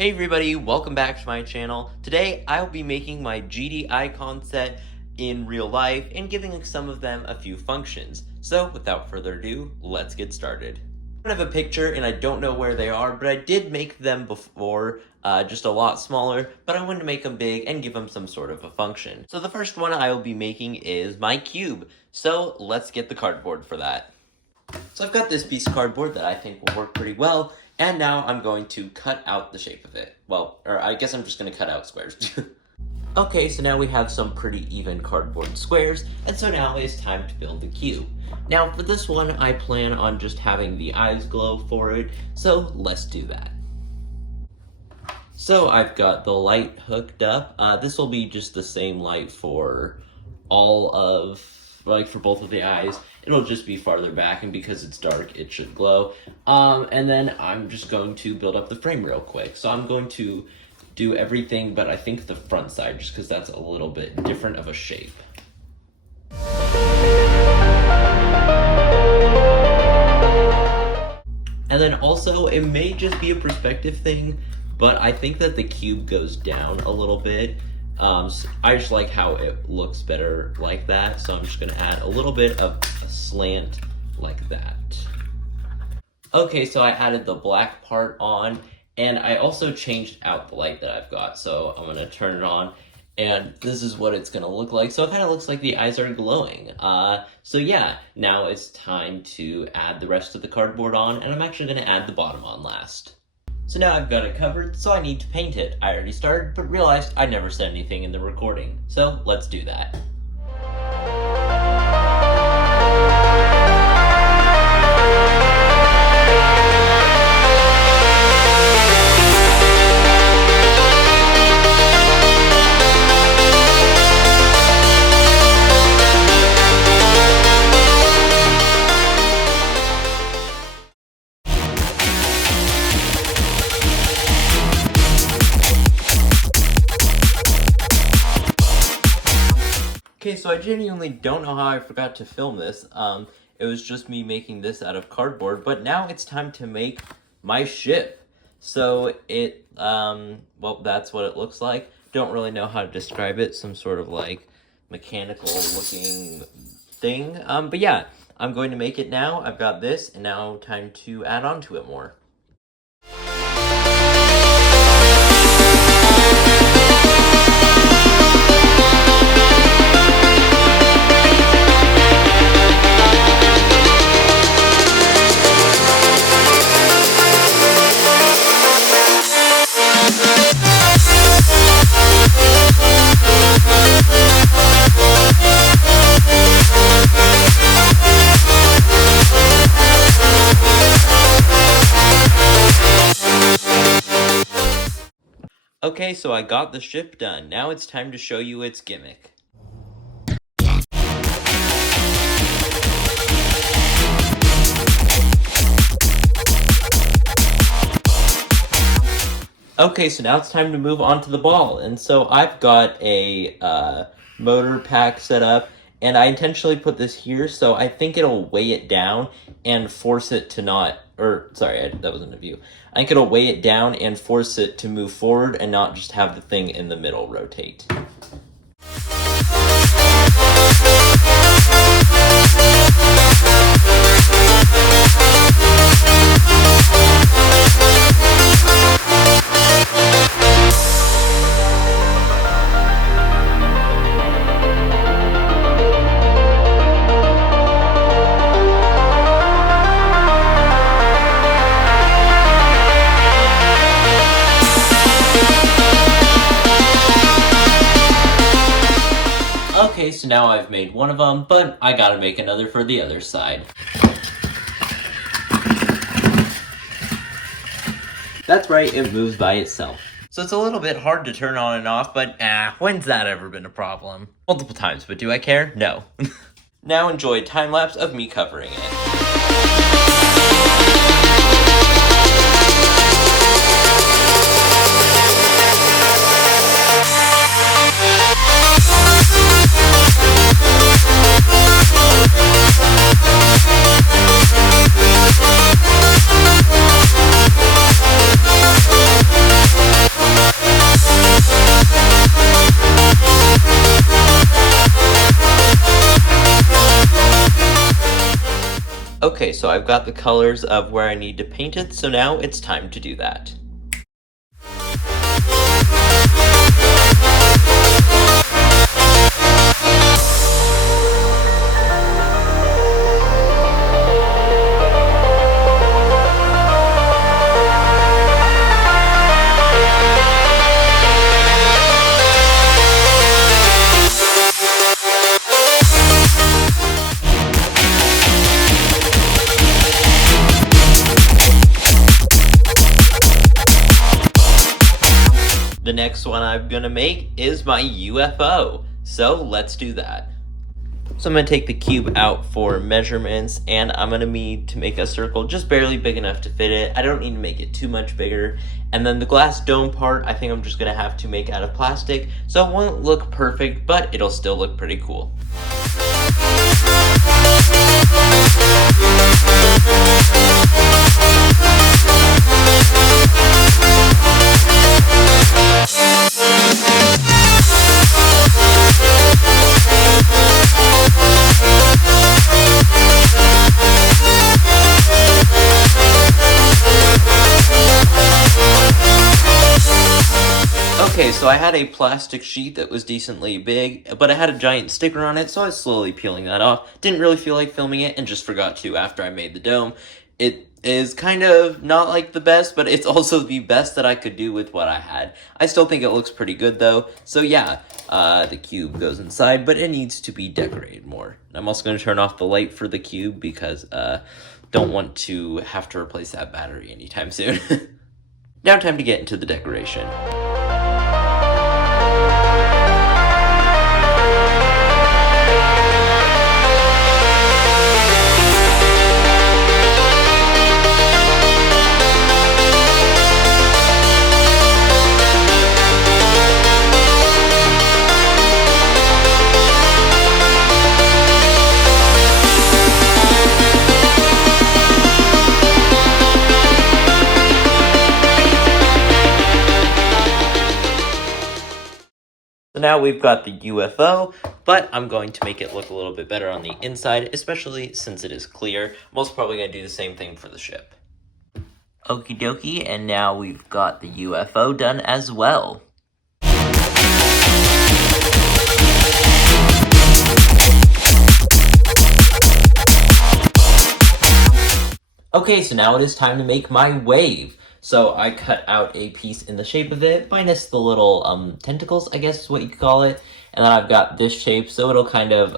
Hey everybody, welcome back to my channel. Today I'll be making my GD icon set in real life and giving some of them a few functions. So without further ado, let's get started. I don't have a picture and I don't know where they are, but I did make them before, just a lot smaller, but I wanted to make them big and give them some sort of a function. So the first one I will be making is my cube. So let's get the cardboard for that. So I've got this piece of cardboard that I think will work pretty well, and now I'm going to cut out the shape of it. Well, or I guess I'm just going to cut out squares. Okay, so now we have some pretty even cardboard squares, and so now it's time to build the cube. Now for this one, I plan on just having the eyes glow for it, so let's do that. So I've got the light hooked up. This will be just the same light for all of, for both of the eyes. It'll just be farther back, and because it's dark, it should glow. And then I'm just going to build up the frame real quick. So I'm going to do everything, but I think the front side, just because that's a little bit different of a shape. And then also, it may just be a perspective thing, but I think that the cube goes down a little bit. So I just like how it looks better like that, so I'm just going to add a little bit of a slant like that. Okay, so I added the black part on, and I also changed out the light that I've got, so I'm going to turn it on, and this is what it's going to look like. So it kind of looks like the eyes are glowing. So yeah, now it's time to add the rest of the cardboard on, and I'm actually going to add the bottom on last. So now I've got it covered, so I need to paint it. I already started, but realized I never said anything in the recording. So let's do that. Okay, so I genuinely don't know how I forgot to film this. It was just me making this out of cardboard, but now it's time to make my ship. So it, well, that's what it looks like. Don't really know how to describe it. Some sort of like mechanical looking thing. But yeah, I'm going to make it now. I've got this, and now time to add on to it more. Okay, so I got the ship done. Now it's time to show you its gimmick. Okay, so now it's time to move on to the ball. And so I've got a motor pack set up, and I intentionally put this here, so I think it'll weigh it down and force it to not, or sorry, that wasn't a view. I think it'll weigh it down and force it to move forward and not just have the thing in the middle rotate. Okay, so now I've made one of them, but I gotta make another for the other side. That's right, it moves by itself. So it's a little bit hard to turn on and off, but when's that ever been a problem? Multiple times, but do I care? No. Now enjoy a time lapse of me covering it. Okay, so I've got the colors of where I need to paint it, so now it's time to do that. The next one I'm gonna make is my UFO, so let's do that. So I'm gonna take the cube out for measurements, and I'm gonna need to make a circle just barely big enough to fit it. I don't need to make it too much bigger. And then the glass dome part, I think I'm just gonna have to make out of plastic, so it won't look perfect, but it'll still look pretty cool. Okay, so I had a plastic sheet that was decently big, but it had a giant sticker on it, so I was slowly peeling that off. Didn't really feel like filming it, and just forgot to after I made the dome. It is kind of not like the best, but it's also the best that I could do with what I had. I still think it looks pretty good though, so yeah, the cube goes inside, but it needs to be decorated more. I'm also going to turn off the light for the cube because don't want to have to replace that battery anytime soon. Now time to get into the decoration. So now we've got the UFO, but I'm going to make it look a little bit better on the inside, especially since it is clear. I'm also probably going to do the same thing for the ship. Okie dokie, and now we've got the UFO done as well. Okay, so now it is time to make my wave. So I cut out a piece in the shape of it, minus the little tentacles, I guess is what you could call it. And then I've got this shape, so it'll kind of,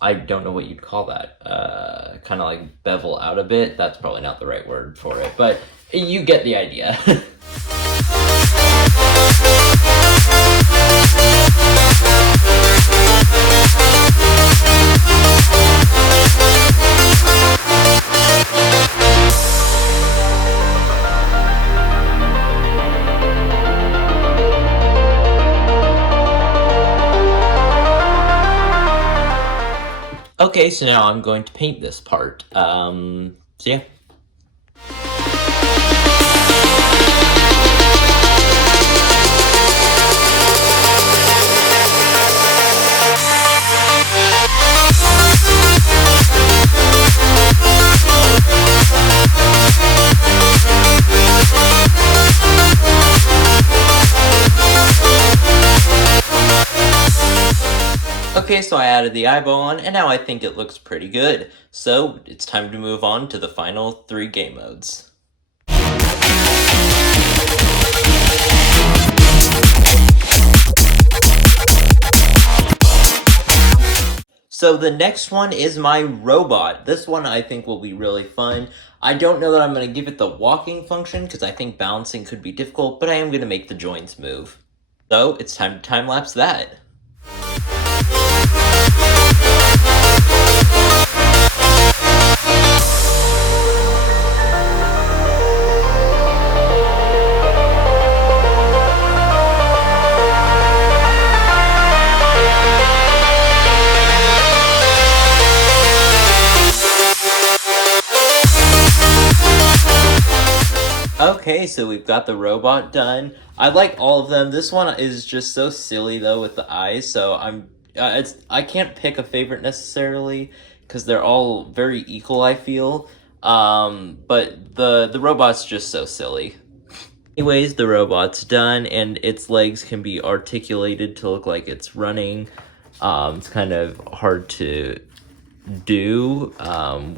I don't know what you'd call that, kind of like bevel out a bit. That's probably not the right word for it, but you get the idea. Okay, so now I'm going to paint this part. So yeah. Okay, so I added the eyeball on, and now I think it looks pretty good. So, it's time to move on to the final 3 game modes. So the next one is my robot. This one I think will be really fun. I don't know that I'm going to give it the walking function, because I think balancing could be difficult, but I am going to make the joints move. So, it's time to time-lapse that. Okay, so we've got the robot done. I like all of them. This one is just so silly though with the eyes, so I can't pick a favorite necessarily, because they're all very equal, I feel. But the robot's just so silly. Anyways, the robot's done, and its legs can be articulated to look like it's running. It's kind of hard to do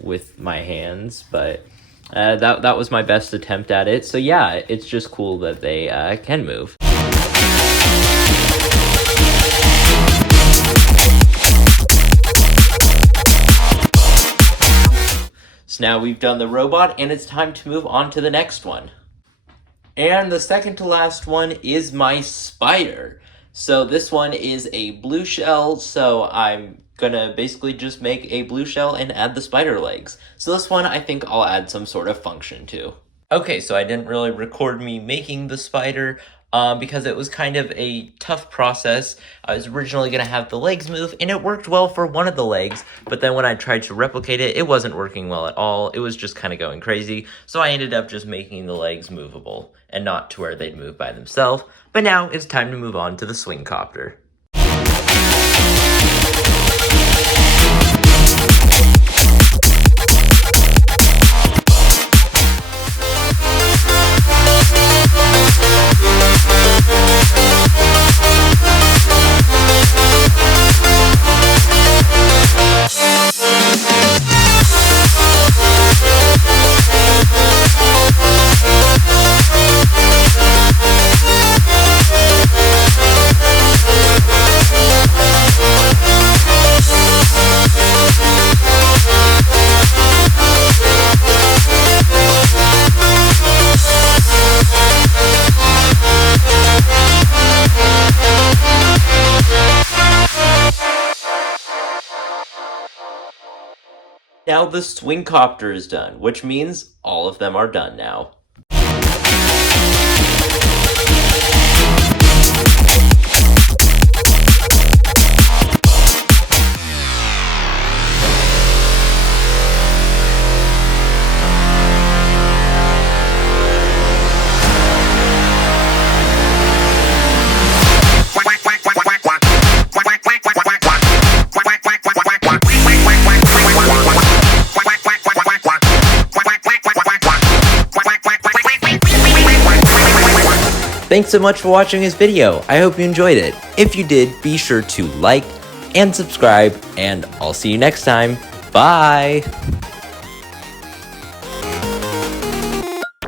with my hands, but that was my best attempt at it. So yeah, it's just cool that they can move. So now we've done the robot, and it's time to move on to the next one. And the second to last one is my spider. So this one is a blue shell, so I'm gonna basically just make a blue shell and add the spider legs. So this one I think I'll add some sort of function to. Okay, so I didn't really record me making the spider because it was kind of a tough process. I was originally going to have the legs move, and it worked well for one of the legs, but then when I tried to replicate it, it wasn't working well at all. It was just kind of going crazy, so I ended up just making the legs movable, and not to where they'd move by themselves. But now it's time to move on to the swing copter. Now the swing copter is done, which means all of them are done now. Thanks so much for watching this video. I hope you enjoyed it. If you did, be sure to like and subscribe, and I'll see you next time. Bye!